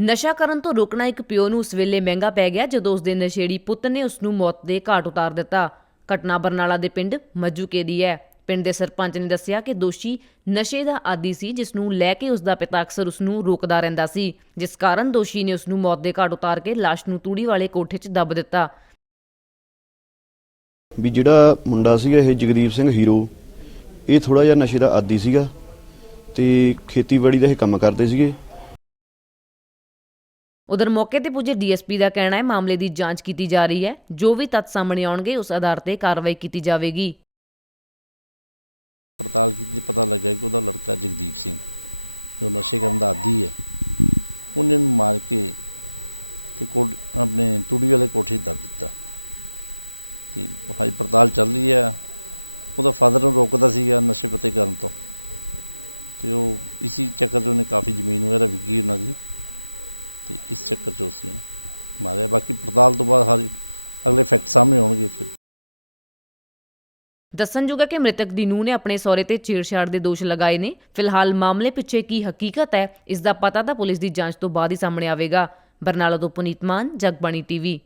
ਨਸ਼ਾ ਕਰਨ ਤੋਂ ਰੋਕਣਾ ਇੱਕ ਪਿਓ ਨੂੰ ਉਸ ਵੇਲੇ ਮਹਿੰਗਾ ਪੈ ਗਿਆ ਜਦੋਂ ਉਸ ਦੇ ਨਸ਼ੇੜੀ ਪੁੱਤ ਨੇ ਉਸ ਨੂੰ ਮੌਤ ਦੇ ਘਾਟ ਉਤਾਰ ਦਿੱਤਾ। ਘਟਨਾ ਬਰਨਾਲਾ ਦੇ ਪਿੰਡ ਮੱਜੂਕੇ ਦੀ ਹੈ। ਪਿੰਡ ਦੇ ਸਰਪੰਚ ਨੇ ਦੱਸਿਆ ਕਿ ਦੋਸ਼ੀ ਨਸ਼ੇ ਦਾ ਆਦੀ ਸੀ, ਜਿਸ ਨੂੰ ਲੈ ਕੇ ਉਸ ਦਾ ਪਿਤਾ ਅਕਸਰ ਉਸ ਨੂੰ ਰੋਕਦਾ ਰਹਿੰਦਾ ਸੀ। ਜਿਸ ਕਾਰਨ ਦੋਸ਼ੀ ਨੇ ਉਸ ਨੂੰ ਮੌਤ ਦੇ ਘਾਟ ਉਤਾਰ ਕੇ ਲਾਸ਼ ਨੂੰ ਤੂੜੀ ਵਾਲੇ ਕੋਠੇ 'ਚ ਦੱਬ ਦਿੱਤਾ। ਵੀ ਜਿਹੜਾ ਮੁੰਡਾ ਸੀਗਾ, ਇਹ ਜਗਦੀਪ ਸਿੰਘ ਹੀਰੋ, ਇਹ ਥੋੜਾ ਜਿਹਾ ਨਸ਼ੇ ਦਾ ਆਦੀ ਸੀਗਾ ਤੇ ਖੇਤੀਬਾੜੀ ਦਾ ਇਹ ਕੰਮ ਕਰਦੇ ਸੀਗੇ। ਉਧਰ ਮੌਕੇ ਤੇ ਪੁੱਜੇ ਡੀਐਸਪੀ ਦਾ ਕਹਿਣਾ ਹੈ, ਮਾਮਲੇ ਦੀ ਜਾਂਚ ਕੀਤੀ ਜਾ ਰਹੀ ਹੈ। ਜੋ ਵੀ ਤੱਥ ਸਾਹਮਣੇ ਆਉਣਗੇ, ਉਸ ਆਧਾਰ ਤੇ ਕਾਰਵਾਈ ਕੀਤੀ ਜਾਵੇਗੀ। ਪੜਤਾਲ ਕੀਤੀ ਤੇ ਪਤਾ ਲੱਗਿਆ ਕਿ ਉਹਦਾ ਲੜਕਾ ਜਗਦੀਪ ਸਿੰਘ, ਜੋ ਨਸ਼ੇ ਕਰਨ ਦਾ ਆਦੀ ਹੈ। ਉਹਨੇ ਨੂੰ ਮਾਰ ਕੇ ਤੇ ਕੋਟ ਆਪਣੇ ਤੂੜੀ ਵਾਲੇ ਕੋਠੇ 'ਚ ਦੱਬ ਦਿੱਤਾ। ਤੇ ਹਾਈ ਪੜਤਾਲ ਚੱਲ ਰਹੀ ਹੈ। ਉਹਦਾ ਫਾਦਰ ਨੂੰ ਰੋਕਦਾ ਸੀਗਾ ਨਸ਼ੇ ਪੱਤੇ ਕਰਨ ਤੋਂ। ਤੇ ਉਹ ਇਸੀ ਚੱਕਰ 'ਚ ਉਹਨੇ ਕਾਫੀ ਜ਼ਮੀਨ ਵਗੈਰਾ ਵਿਕੀ ਉਹਨਾਂ ਦੀ। ਤੇ ਇਸ ਚੱਕਰ 'ਚ ਉਸਨੇ ਮਾਰਿਆ। ਬਾਕੀ ਪੜਤਾਲ ਤੋਂ ਬਾਅਦ ਹਰ ਅਗਲੇ ਫੈਕਟ ਸਾਹਮਣੇ ਆਉਣਗੇ ਫਿਰ। ਦੱਸਣਯੋਗ ਹੈ ਕਿ ਮ੍ਰਿਤਕ ਦੀ ਨੂੰਹ ਨੇ ਆਪਣੇ ਸਹੁਰੇ ਤੇ ਛੇੜਛਾੜ ਦੇ ਦੋਸ਼ ਲਗਾਏ ਨੇ। ਫਿਲਹਾਲ ਮਾਮਲੇ ਪਿੱਛੇ ਕੀ ਹਕੀਕਤ ਹੈ, ਇਸ ਦਾ ਪਤਾ ਤਾਂ ਪੁਲਿਸ ਦੀ ਜਾਂਚ ਤੋਂ ਬਾਅਦ ਹੀ ਸਾਹਮਣੇ ਆਵੇਗਾ। ਬਰਨਾਲਾ ਤੋਂ ਪੁਨੀਤ ਮਾਨ, ਜਗਬਾਣੀ ਟੀਵੀ।